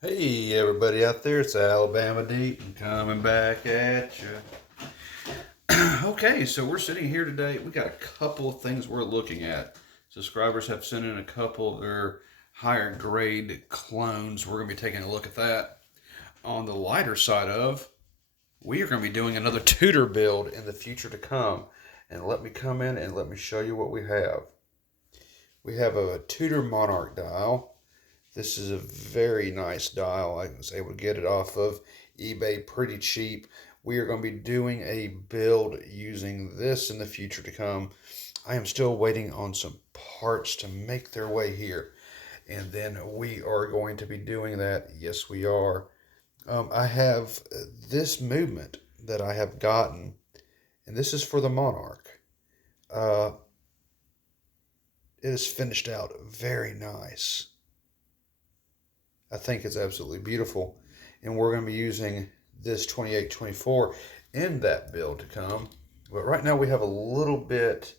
Hey everybody out there, it's Alabama Deep and coming back at you. Okay, so we're sitting here today. We got a couple of things we're looking at. Subscribers have sent in a couple of their higher grade clones. We're going to be taking a look at that. On the lighter side of, we are going to be doing another tutor build in the future to come. And let me come in and let me show you what we have. We have a Tudor Monarch dial. This is a very nice dial. I was able to get it off of eBay pretty cheap. We are going to be doing a build using this in the future to come. I am still waiting on some parts to make their way here. And then we are going to be doing that. Yes, we are. I have this movement that I have gotten, and this is for the Monarch. Uh, it is finished out very nice. I think it's absolutely beautiful. And we're going to be using this 2824 in that build to come. But right now we have a little bit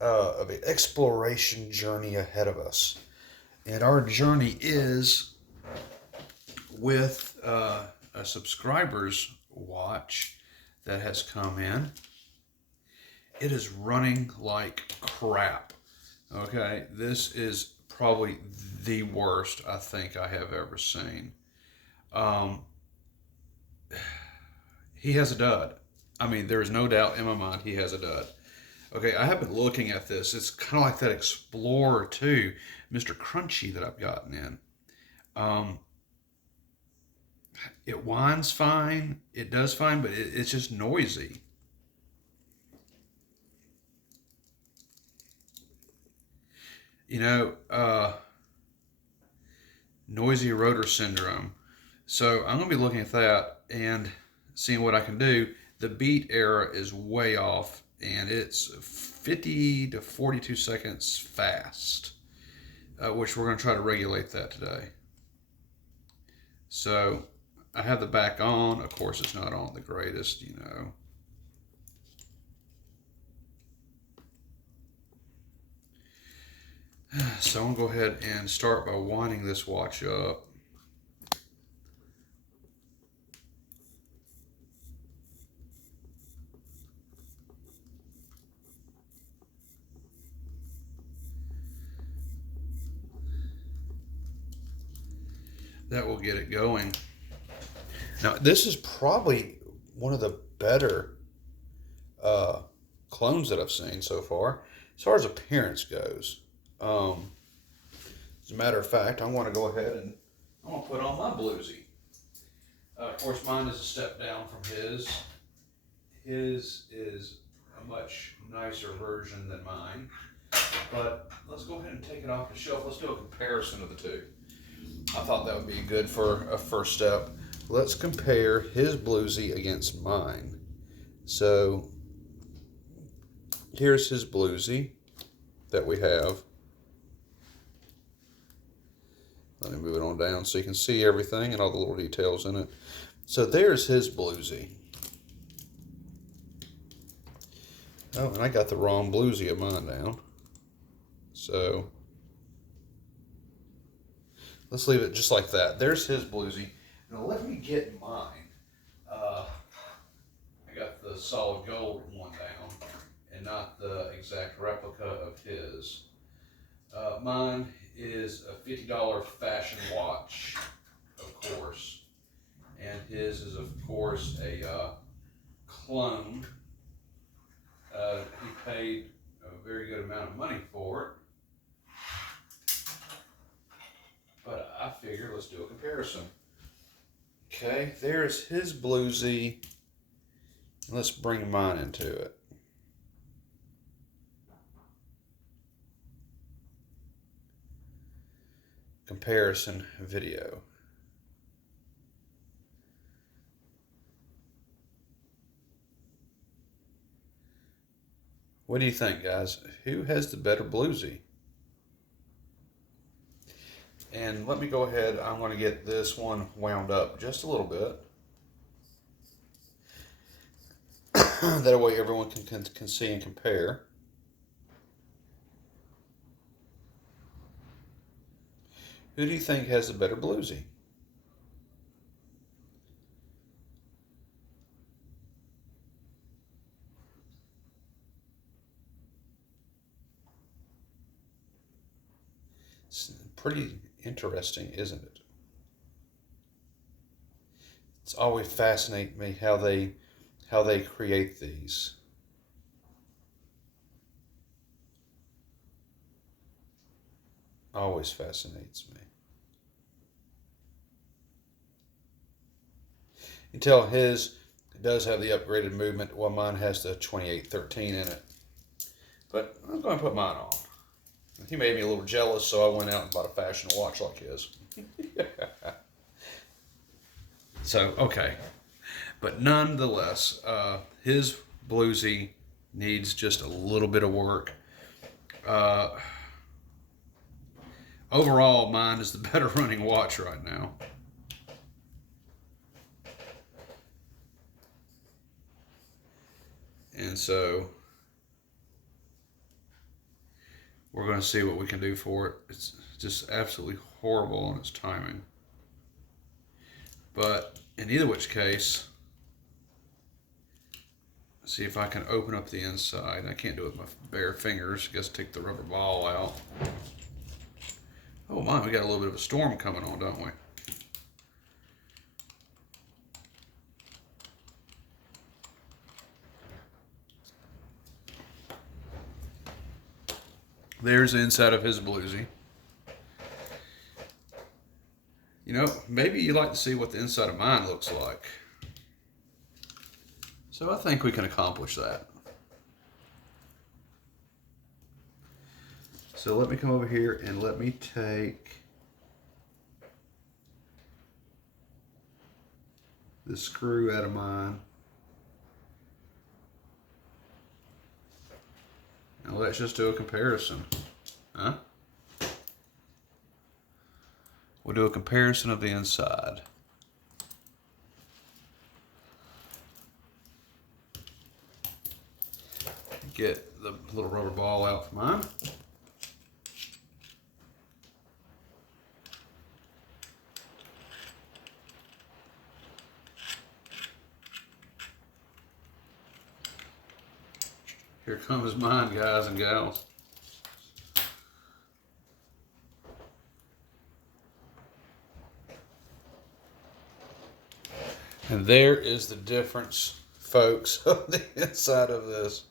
of an exploration journey ahead of us. And our journey is with a subscriber's watch that has come in. It is running like crap. Okay, this is probably the worst I think I have ever seen. Um, he has a dud. I mean, there is no doubt in my mind he has a dud. Okay, I have been looking at this. It's kind of like that Explorer 2, Mr. Crunchy that I've gotten in. Um, it whines fine, it does fine, but it's just noisy. You know, noisy rotor syndrome. So I'm going to be looking at that and seeing what I can do. The beat error is way off, and it's 50 to 42 seconds fast, which we're going to try to regulate that today. So I have the back on. Of course, it's not on the greatest, you know. So I'm going to go ahead and start by winding this watch up. That will get it going. Now, this is probably one of the better uh, clones that I've seen so far, as far as appearance goes. As a matter of fact, I'm going to go ahead and I'm going to put on my bluesy. Of course, mine is a step down from his. His is a much nicer version than mine. But let's go ahead and take it off the shelf. Let's do a comparison of the two. I thought that would be good for a first step. Let's compare his bluesy against mine. So here's his bluesy that we have. Let me move it on down so you can see everything and all the little details in it. So there's his bluesy. Oh, and I got the wrong bluesy of mine down. So let's leave it just like that. There's his bluesy. Now let me get mine. I got the solid gold one down and not the exact replica of his. Mine is a $50 fashion watch, of course. And his is, of course, a clone. He paid a very good amount of money for it. But I figured let's do a comparison. Okay, there's his bluesy. Let's bring mine into it. Comparison video. What do you think, guys? Who has the better bluesy? And let me go ahead. I'm going to get this one wound up just a little bit. That way everyone can see and compare. Who do you think has the better bluesy? pretty interesting, isn't it? It's always fascinates me how they create these. Always fascinates me. You tell his does have the upgraded movement, while mine has the 2813 in it. But I'm going to put mine on. He made me a little jealous, so I went out and bought a fashion watch like his. So, okay. But nonetheless, his bluesy needs just a little bit of work. Uh, Overall, mine is the better running watch right now. And so we're going to see what we can do for it. It's just absolutely horrible on its timing. But in either which case, see if I can open up the inside. I can't do it with my bare fingers. I guess take the rubber ball out. Oh my, we got a little bit of a storm coming on, don't we? There's the inside of his bluesy. You know, maybe you'd like to see what the inside of mine looks like. So I think we can accomplish that. So let me come over here and let me take the screw out of mine. Now let's just do a comparison. Huh? We'll do a comparison of the inside. Get the little rubber ball out for mine. Here comes mine, guys and gals. And there is the difference, folks, of the inside of this.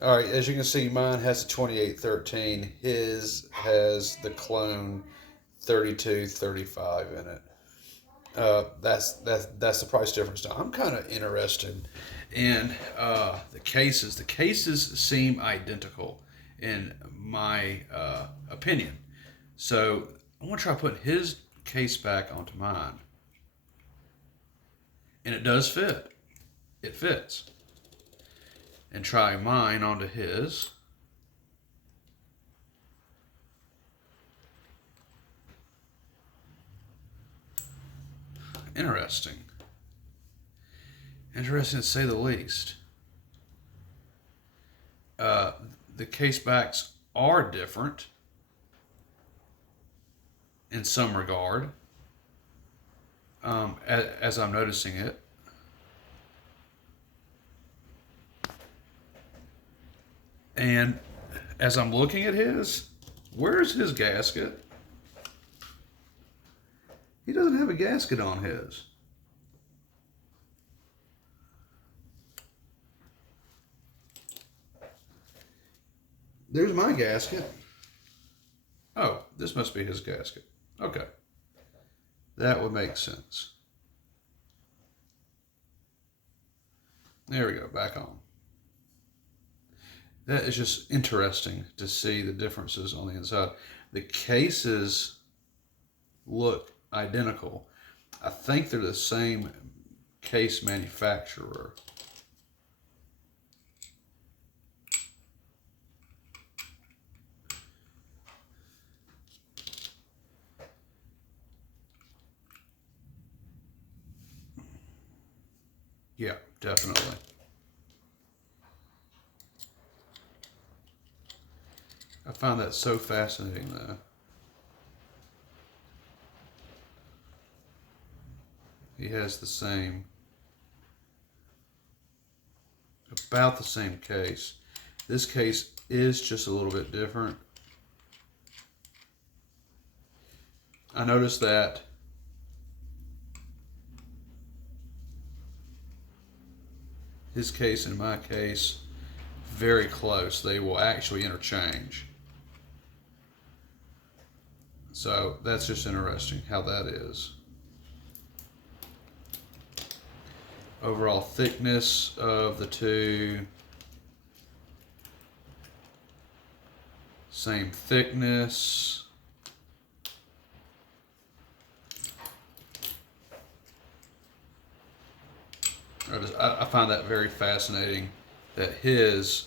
All right, as you can see, mine has the 2813. His has the clone 3235 in it. That's the price difference. Now, I'm kind of interested in the cases. The cases seem identical in my opinion. So I want to try putting his case back onto mine. And it does fit. It fits. And try mine onto his. Interesting. Interesting to say the least. The case backs are different in some regard, as I'm noticing it. And as I'm looking at his, where's his gasket? He doesn't have a gasket on his. There's my gasket. Oh, this must be his gasket. Okay. That would make sense. There we go, back on. That is just interesting to see the differences on the inside. The cases look identical. I think they're the same case manufacturer. Yeah, definitely. I find that so fascinating, though. He has the same about the same case. This case is just a little bit different. I noticed that his case and my case, very close. They will actually interchange. So that's just interesting how that is. Overall thickness of the two, same thickness. I find that very fascinating that his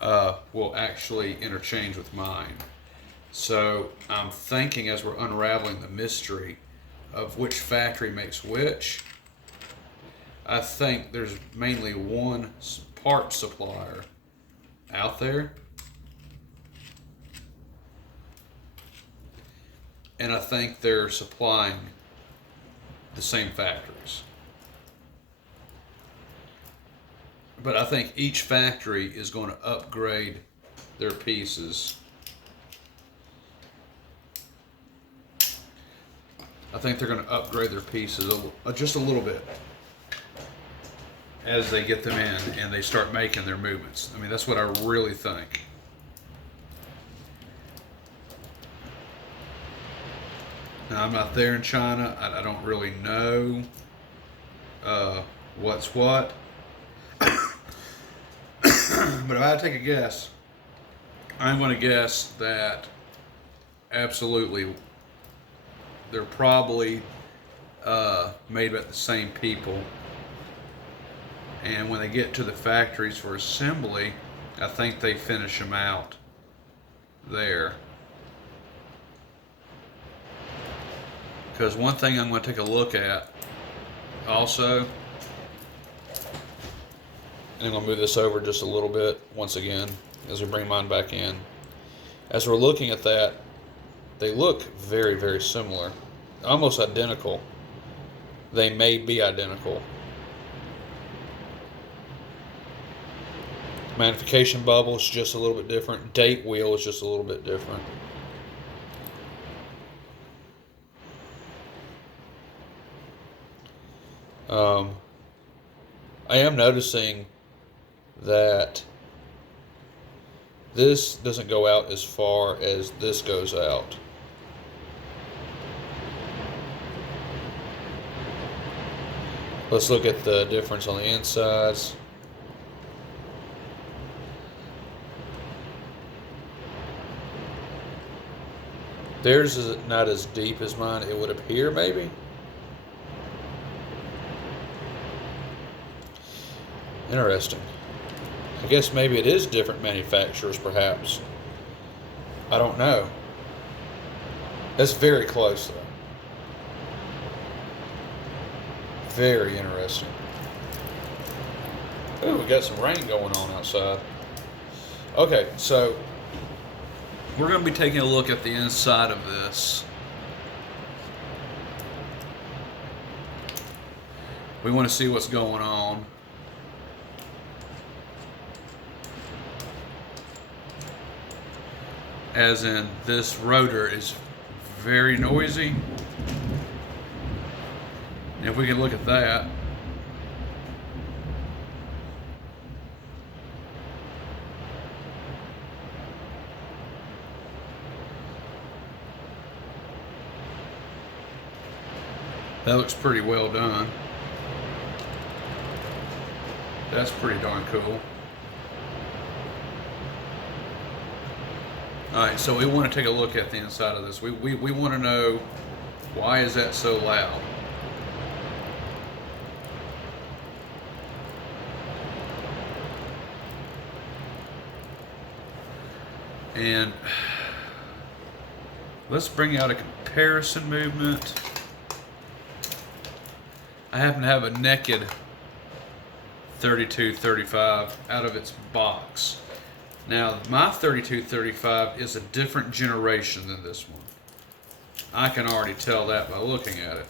will actually interchange with mine. So I'm thinking, as we're unraveling the mystery of which factory makes which, I think there's mainly one part supplier out there. And I think they're supplying the same factories. But I think each factory is going to upgrade their pieces. I think they're going to upgrade their pieces just a little bit as they get them in and they start making their movements. I mean, that's what I really think. Now, I'm not there in China. I don't really know what's what. But if I had to take a guess, I'm going to guess that absolutely they're probably made by the same people. And when they get to the factories for assembly, I think they finish them out there. Because one thing I'm going to take a look at also, and I'm going to move this over just a little bit once again as we bring mine back in. As we're looking at that, they look very, very similar. Almost identical. They may be identical. Magnification bubble is just a little bit different. Date wheel is just a little bit different. I am noticing that this doesn't go out as far as this goes out. Let's look at the difference on the insides. Theirs is not as deep as mine, it would appear, maybe. Interesting. I guess maybe it is different manufacturers, perhaps. I don't know. That's very close, though. Very interesting. Ooh, we got some rain going on outside. Okay, so we're going to be taking a look at the inside of this. We want to see what's going on. As in, this rotor is very noisy. And if we can look at that, that looks pretty well done. That's pretty darn cool. Alright, so we want to take a look at the inside of this. We want to know, why is that so loud? And let's bring out a comparison movement. I happen to have a naked 3235 out of its box. Now, my 3235 is a different generation than this one. I can already tell that by looking at it.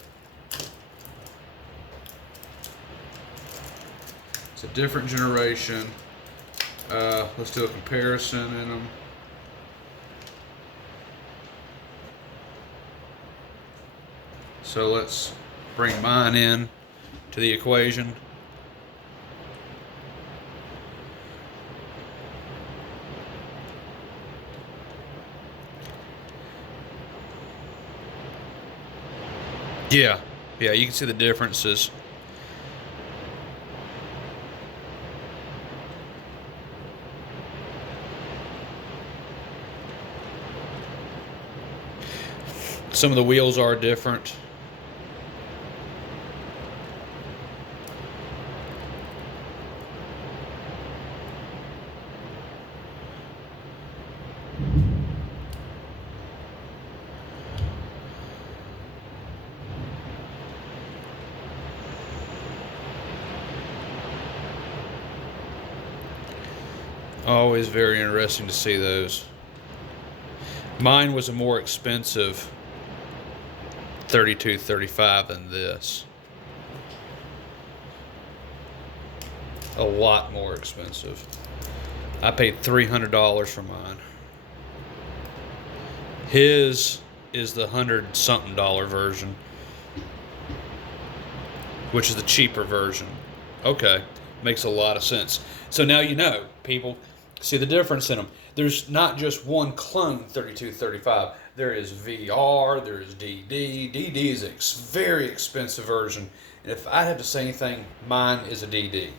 It's a different generation. Let's do a comparison in them. So let's bring mine in to the equation. Yeah, you can see the differences. Some of the wheels are different. Always very interesting to see those. Mine was a more expensive 3235 than this. A lot more expensive. I paid $300 for mine. His is the $100-something version, which is the cheaper version. Okay, makes a lot of sense. So now you know, people. See the difference in them. There's not just one clone 3235. There is VR, there is DD. DD is a very expensive version. And if I had to say anything, mine is a DD.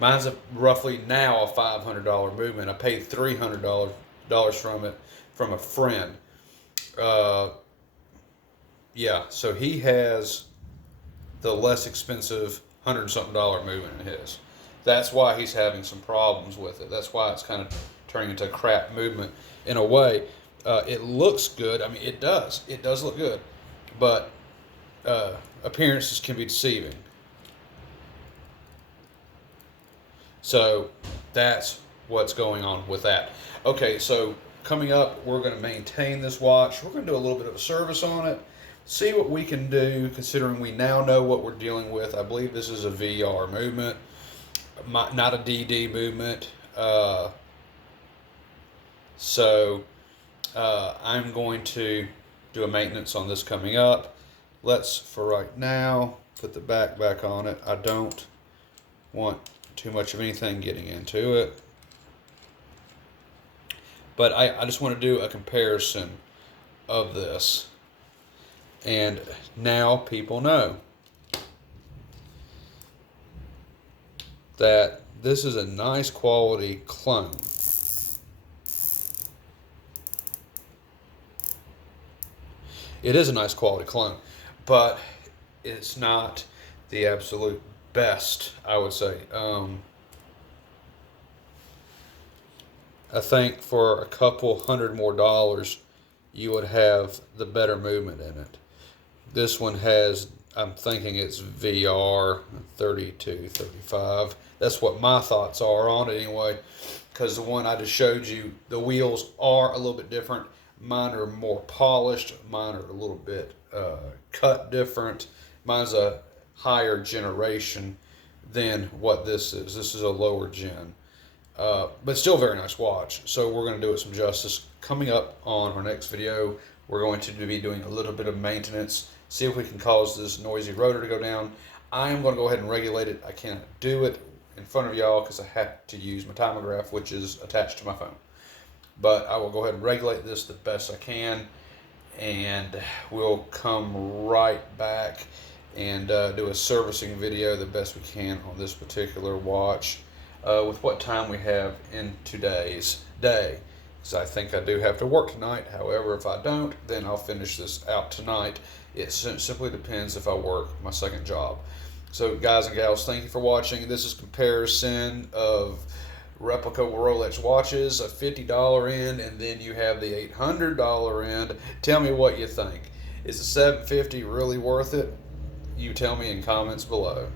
Mine's roughly now a $500 movement. I paid $300 from it from a friend. Yeah, so he has the less expensive $100-something movement in his. That's why he's having some problems with it. That's why it's kind of turning into a crap movement in a way. It looks good. I mean, it does. It does look good. But appearances can be deceiving. So that's what's going on with that. Okay, so coming up, we're going to maintain this watch. We're going to do a little bit of a service on it. See what we can do, considering we now know what we're dealing with. I believe this is a VR movement, not a DD movement. So I'm going to do a maintenance on this coming up. Let's, for right now, put the back on it. I don't want too much of anything getting into it. But I just want to do a comparison of this. And now people know that this is a nice quality clone. It is a nice quality clone, but it's not the absolute best, I would say. I think for a couple $100 more, you would have the better movement in it. This one has, I'm thinking it's VR 32, 35. That's what my thoughts are on it anyway, because the one I just showed you, the wheels are a little bit different. Mine are more polished. Mine are a little bit cut different. Mine's a higher generation than what this is. This is a lower gen. But still a very nice watch. So we're going to do it some justice. Coming up on our next video, we're going to be doing a little bit of maintenance. See if we can cause this noisy rotor to go down. I am going to go ahead and regulate it. I can't do it in front of y'all because I have to use my timograph, which is attached to my phone. But I will go ahead and regulate this the best I can, and we'll come right back and do a servicing video the best we can on this particular watch with what time we have in today's day. Because I think I do have to work tonight. However, if I don't, then I'll finish this out tonight. It simply depends if I work my second job. So guys and gals, thank you for watching. This is comparison of replica Rolex watches, a $50 end, and then you have the $800 end. Tell me what you think. Is the $750 really worth it? You tell me in comments below.